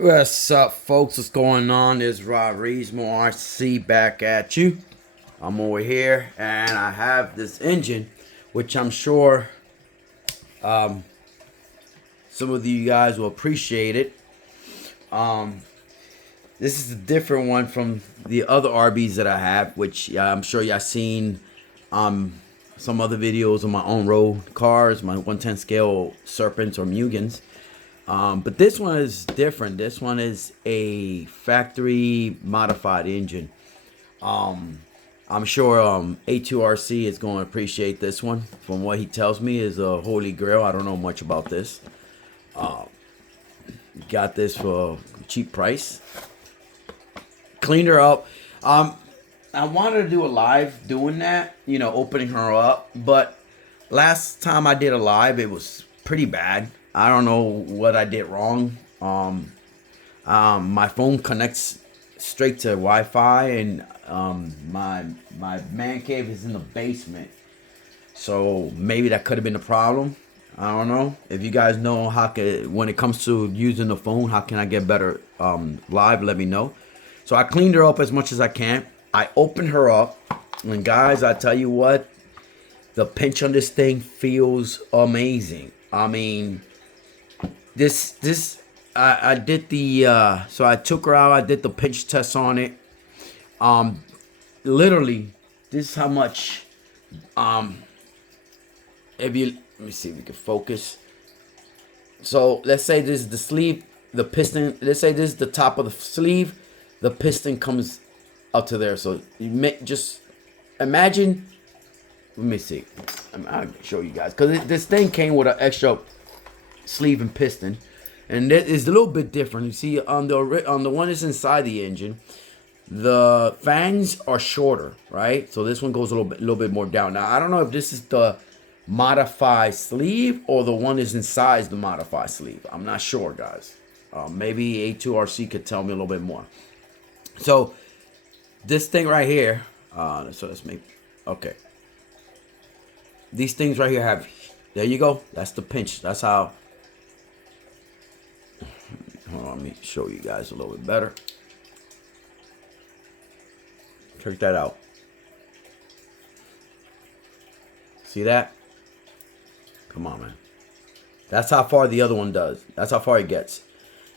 What's up, folks? What's going on? This is Robrismo-rc back at you. I'm over here, and I have this engine, which I'm sure some of you guys will appreciate it. This is a different one from the other RBs that I have, which I'm sure y'all seen some other videos of my own road cars, my 110 scale Serpents or Mugans. But this one is different. This one is a factory modified engine. I'm sure A2RC is going to appreciate this one. From what he tells me is a holy grail. I don't know much about this. Got this for a cheap price. Cleaned her up. I wanted to do a live doing that, opening her up. But last time I did a live, it was pretty bad. I don't know what I did wrong. My phone connects straight to Wi-Fi, and my man cave is in the basement, so maybe that could have been the problem. I don't know. If you guys know when it comes to using the phone, how can I get better live? Let me know. So I cleaned her up as much as I can. I opened her up, and guys, I tell you what, the pinch on this thing feels amazing. I mean, I did the so I took her out. I did the pinch test on it. Literally, this is how much. If you let me see if we can focus. So let's say this is the sleeve, the piston. Let's say this is the top of the sleeve. The piston comes up to there. So you just imagine. Let me see. I'll show you guys, because this thing came with an extra sleeve and piston, and that is a little bit different. You see, on the one that's inside the engine, the fangs are shorter, right? So this one goes a little bit more down. Now I don't know if this is the modified sleeve or the one that's inside the modified sleeve. I'm not sure, guys. Maybe A2RC could tell me a little bit more. So this thing right here, so let's make, okay. These things right here have, there you go. That's the pinch. That's how. Hold on, let me show you guys a little bit better. Check that out. See that? Come on, man. That's how far the other one does. That's how far it gets.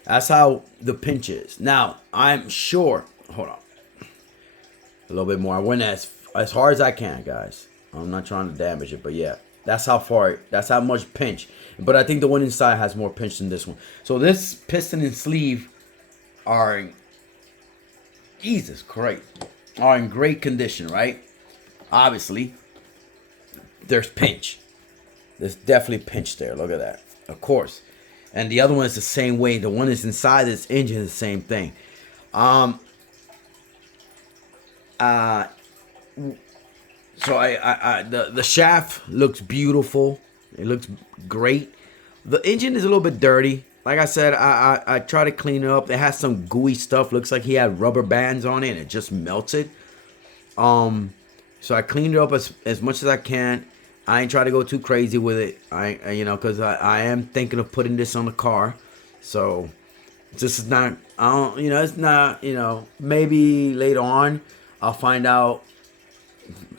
That's how the pinch is. Now, I'm sure. Hold on. A little bit more. I went as hard as I can, guys. I'm not trying to damage it, but yeah. That's how far, that's how much pinch. But I think the one inside has more pinch than this one. So this piston and sleeve are in, Jesus Christ, are in great condition, right? Obviously, there's pinch. There's definitely pinch there. Look at that. Of course. And the other one is the same way. The one that's inside this engine is the same thing. So the shaft looks beautiful. It looks great. The engine is a little bit dirty. Like I said, I try to clean it up. It has some gooey stuff. Looks like he had rubber bands on it and it just melted. So I cleaned it up as much as I can. I ain't try to go too crazy with it. Because I am thinking of putting this on the car. So this is not, it's not, maybe later on I'll find out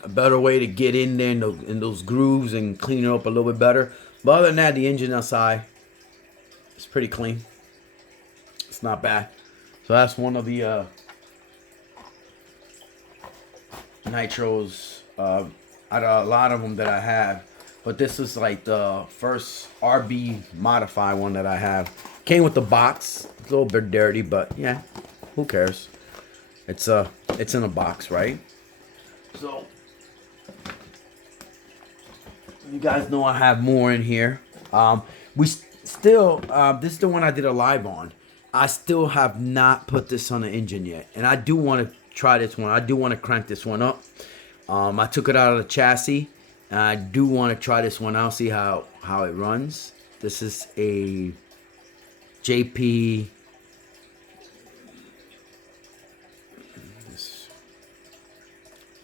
a better way to get in there in those grooves and clean it up a little bit better. But other than that, the engine outside, it's pretty clean. It's not bad. So that's one of the nitros out of a lot of them that I have. But this is like the first RB modified one that I have. Came with the box. It's a little bit dirty, but yeah, who cares? It's in a box, right? So you guys know I have more in here. We still, this is the one I did a live on. I still have not put this on the engine yet, and I do want to try this one. I do want to crank this one up. I took it out of the chassis, and I do want to try this one out, see how it runs. This is a JP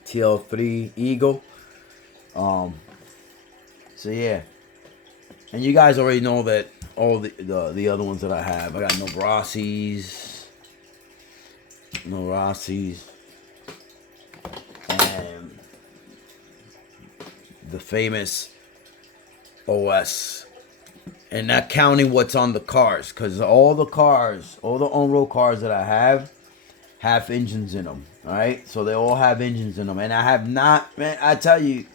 TL3 Eagle. So yeah, and you guys already know that all the other ones that I have. I got Robrismo-rcs, and the famous OS. And not counting what's on the cars, because all the on-road cars that I have engines in them. All right, so they all have engines in them, and I have not. Man, I tell you,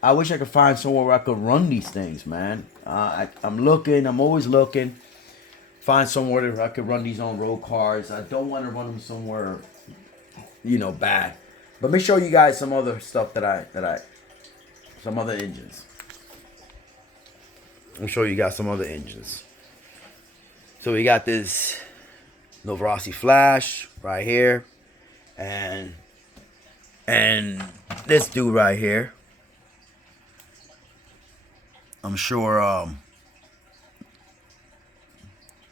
I wish I could find somewhere where I could run these things, man. I'm looking. I'm always looking. Find somewhere that I could run these on-road cars. I don't want to run them somewhere, bad. But let me show you guys some other stuff some other engines. I'll show you guys some other engines. So we got this Robrismo Flash right here, and this dude right here. I'm sure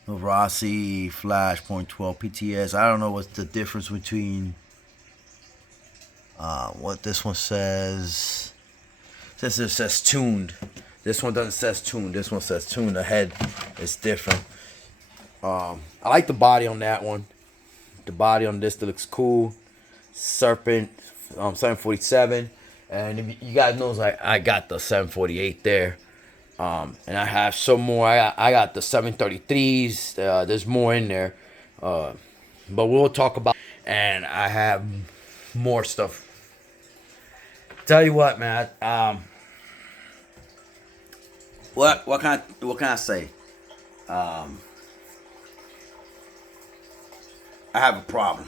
Robrismo Flash .12 PTS. I don't know what's the difference between what this one says. It says tuned. This one doesn't says tuned. This one says tuned. The head is different. I like the body on that one. The body on this looks cool. Serpent 747. And if you guys knows I got the 748 there. And I have some more. I got the 733s. There's more in there. But we'll talk about. And I have more stuff. Tell you what, man. What can I say? I have a problem.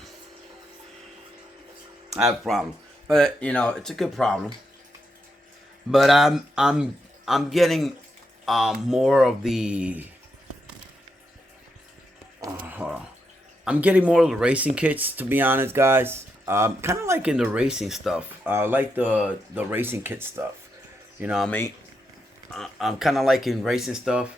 But it's a good problem. But I'm getting more of the I'm getting more of the racing kits, to be honest, guys. Kind of like in the racing stuff. I like the racing kit stuff. You know what I mean? I'm kind of liking racing stuff.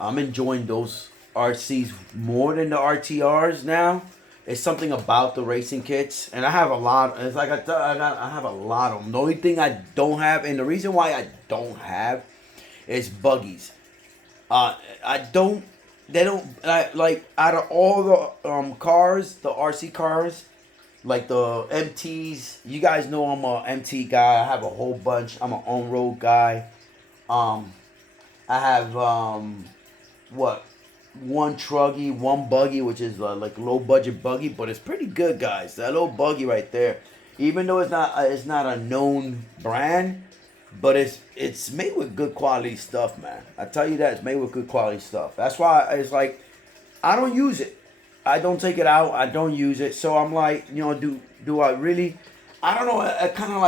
I'm enjoying those RCs more than the RTRs now. It's something about the racing kits, and I have a lot. It's like I have a lot of them. The only thing I don't have, and the reason why I don't have, is buggies. They don't like out of all the cars, the RC cars, like the MTs. You guys know I'm a MT guy. I have a whole bunch. I'm an on-road guy. I have one truggy, one buggy, which is like a low budget buggy, but it's pretty good, guys. That little buggy right there, even though it's not a known brand, but it's made with good quality stuff, man. I tell you that, it's made with good quality stuff. That's why it's like I don't use it. I don't take it out. I don't use it. So I'm like, do I really? I don't know. I kind of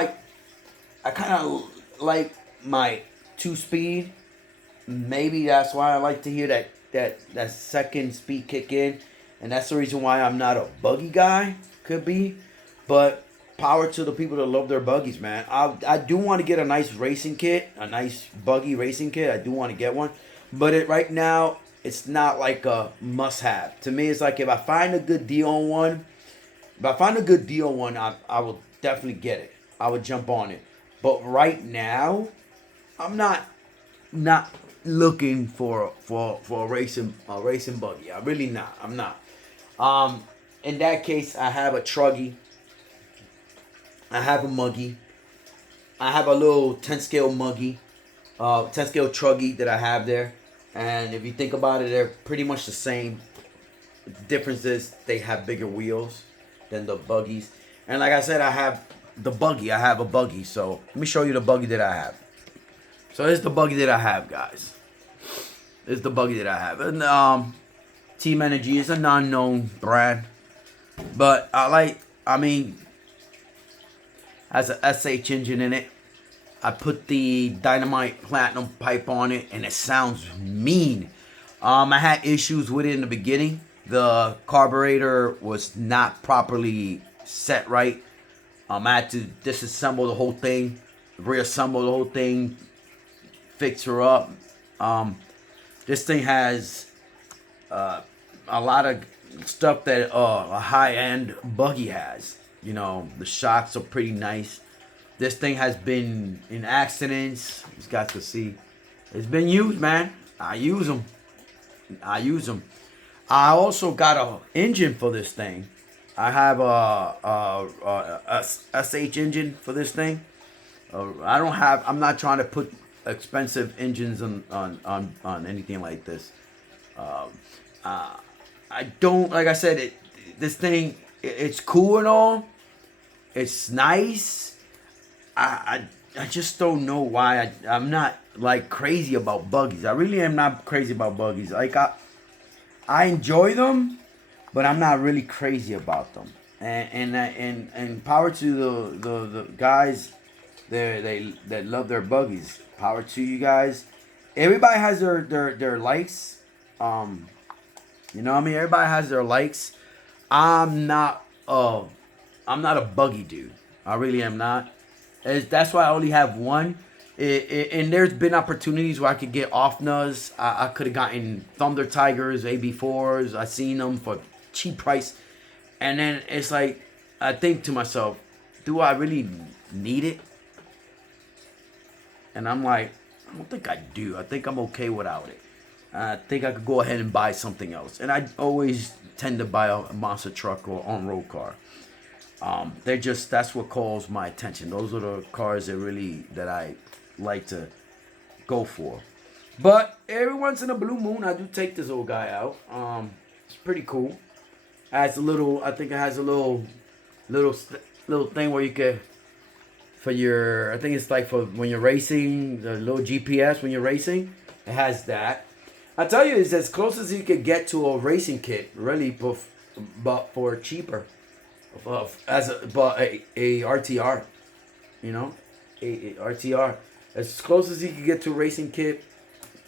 like my 2-speed. Maybe that's why I like to hear that second speed kick in, and that's the reason why I'm not a buggy guy. Could be, but power to the people that love their buggies, man. I do want to get a nice racing kit, a nice buggy racing kit. I do want to get one, but right now it's not like a must-have. To me, it's like if I find a good deal on one, I will definitely get it. I would jump on it. But right now, I'm not looking for a racing buggy. I'm really not. I'm not. In that case, I have a truggy. I have a muggy. I have a little 10 scale muggy, 10 scale truggy that I have there. And if you think about it, they're pretty much the same. The difference is they have bigger wheels than the buggies. And like I said, I have the buggy. I have a buggy. So let me show you the buggy that I have. So this is the buggy that I have, guys. This is the buggy that I have. And Team Energy is a non-known brand. But has an SH engine in it. I put the Dynamite Platinum pipe on it, and it sounds mean. I had issues with it in the beginning. The carburetor was not properly set right. I had to disassemble the whole thing, reassemble the whole thing, fix her up. This thing has a lot of stuff that a high-end buggy has. The shocks are pretty nice. This thing has been in accidents. You guys can see. It's been used, man. I use them. I use them. I also got a engine for this thing. I have a SH engine for this thing. I don't have. I'm not trying to put expensive engines on anything like this. Um, I don't, like I said, this thing, it's cool and all. It's nice. I just don't know why I'm not like crazy about buggies. I really am not crazy about buggies. Like I enjoy them, but I'm not really crazy about them. And power to the guys that love their buggies. Power to you guys. Everybody has their likes. You know what I mean? Everybody has their likes. I'm not I'm not a buggy dude. I really am not. That's why I only have one. And there's been opportunities where I could get off-nuz. I could have gotten Thunder Tigers, AB4s. I seen them for cheap price. And then it's like, I think to myself, do I really need it? And I'm like, I don't think I do. I think I'm okay without it. I think I could go ahead and buy something else. And I always tend to buy a monster truck or on-road car. That's what calls my attention. Those are the cars that I like to go for. But every once in a blue moon, I do take this old guy out. It's pretty cool. I think it has a little thing where you can, I think it's like for when you're racing, the little GPS when you're racing. It has that. I tell you, it's as close as you could get to a racing kit, really, but for cheaper. But a RTR, you know, a RTR, as close as you can get to a racing kit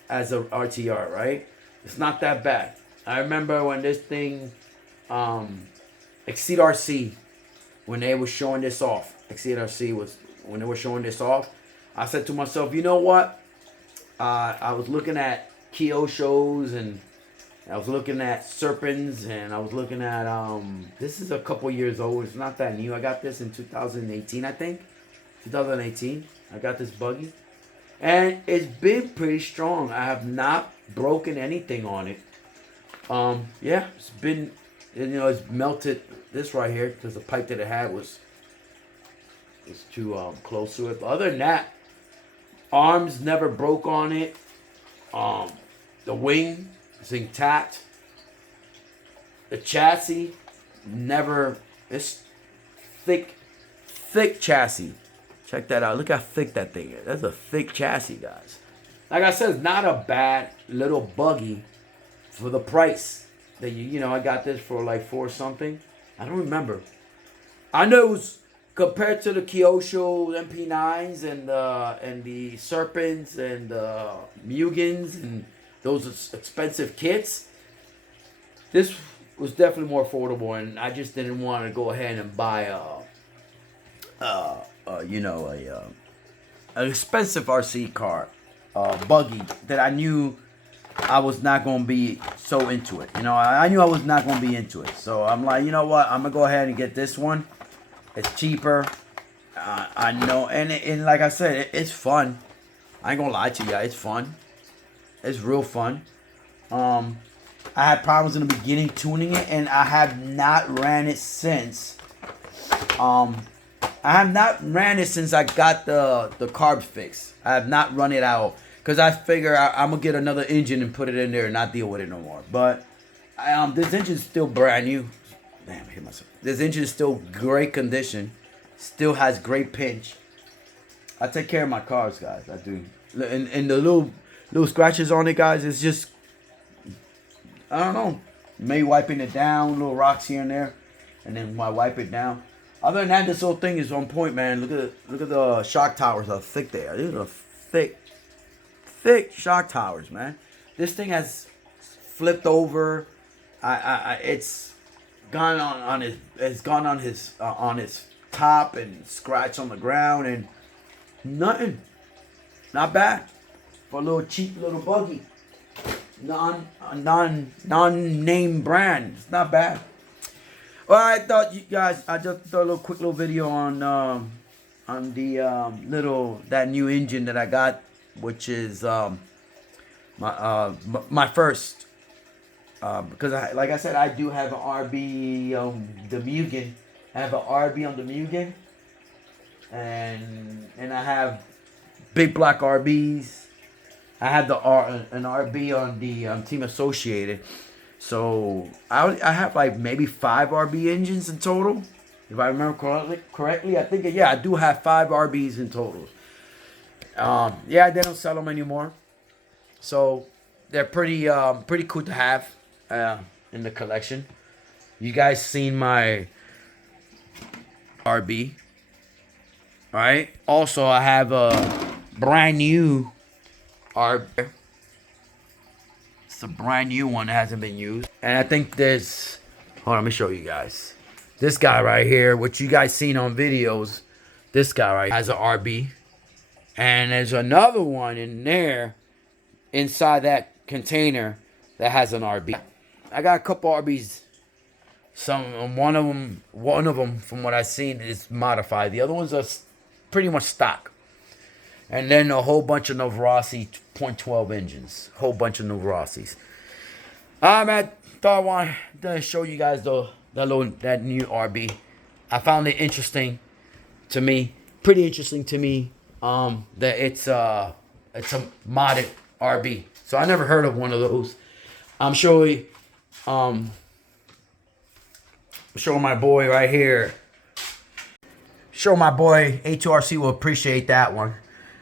as a RTR, right? It's not that bad. I remember when this thing, Exceed RC, when they were showing this off. Exceed RC was when they were showing this off. I said to myself, you know what? I was looking at Kyosho's and I was looking at Serpents and I was looking at this is a couple years old. It's not that new. I got this in 2018, I think. 2018. I got this buggy. And it's been pretty strong. I have not broken anything on it. Yeah, it's been, it's melted this right here because the pipe that it had was too close to it. But other than that, arms never broke on it. The wing is intact. The chassis never. It's thick chassis. Check that out. Look how thick that thing is. That's a thick chassis, guys. Like I said, it's not a bad little buggy for the price that I got this for like 4 something. I don't remember. I know it was compared to the Kyosho MP9s and the Serpents and the Mugans and those expensive kits. This was definitely more affordable, and I just didn't want to go ahead and buy an expensive RC car, buggy that I knew I was not going to be so into it. I knew I was not going to be into it. So I'm like, you know what? I'm going to go ahead and get this one. It's cheaper. I know. And like I said, it's fun. I ain't going to lie to you. It's fun. It's real fun. I had problems in the beginning tuning it, and I have not ran it since. I have not ran it since I got the carbs fixed. I have not run it out. Because I figure I'm going to get another engine and put it in there and not deal with it no more. But this engine is still brand new. Damn, I hit myself. This engine is still great condition. Still has great pinch. I take care of my cars, guys. I do. And the little scratches on it, guys, it's just, I don't know. Maybe wiping it down, little rocks here and there. And then I wipe it down. Other than that, this whole thing is on point, man. Look at the shock towers, how thick they are. These are thick shock towers, man. This thing has flipped over. It's gone on his top and scratched on the ground and nothing. Not bad for a little cheap little buggy. Non-name brand. It's not bad. Well, I thought you guys. I just thought a quick little video on the that new engine that I got, which is my first Because like I said, I do have an RB on the Mugen. I have an RB on the Mugen, and I have big block RBs. I have an RB on the Team Associated. So I have like maybe 5 RB engines in total, if I remember correctly. I think I do have 5 RBs in total. Yeah, they don't sell them anymore, so they're pretty cool to have in the collection. You guys seen my RB, all right? Also, I have a brand new RB. It's a brand new one that hasn't been used. And I think there's, hold on, let me show you guys. This guy right here, which you guys seen on videos, this guy right here has an RB. And there's another one in there, inside that container, that has an RB. I got a couple RBs. One of them, from what I've seen, is modified. The other ones are pretty much stock. And then a whole bunch of Robrismo .12 engines. Whole bunch of Robrismos. Man, thought I wanted to show you guys that new RB. I found it interesting to me. Pretty interesting to me. That it's a modded RB. So I never heard of one of those. I'm showing my boy right here. Show my boy A2RC will appreciate that one.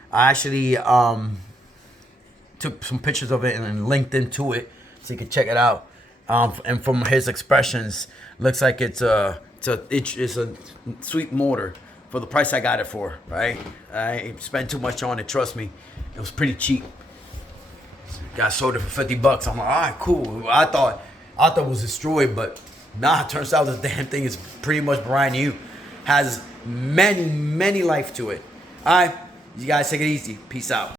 I actually took some pictures of it and linked into it so you can check it out. And from his expressions, looks like it's a sweet motor for the price I got it for. Right? I ain't spent too much on it. Trust me, it was pretty cheap. Got sold it for $50. I'm like, all right, cool. I thought it was destroyed, but nah. It turns out the damn thing is pretty much brand new. Has many life to it. All right. You guys take it easy. Peace out.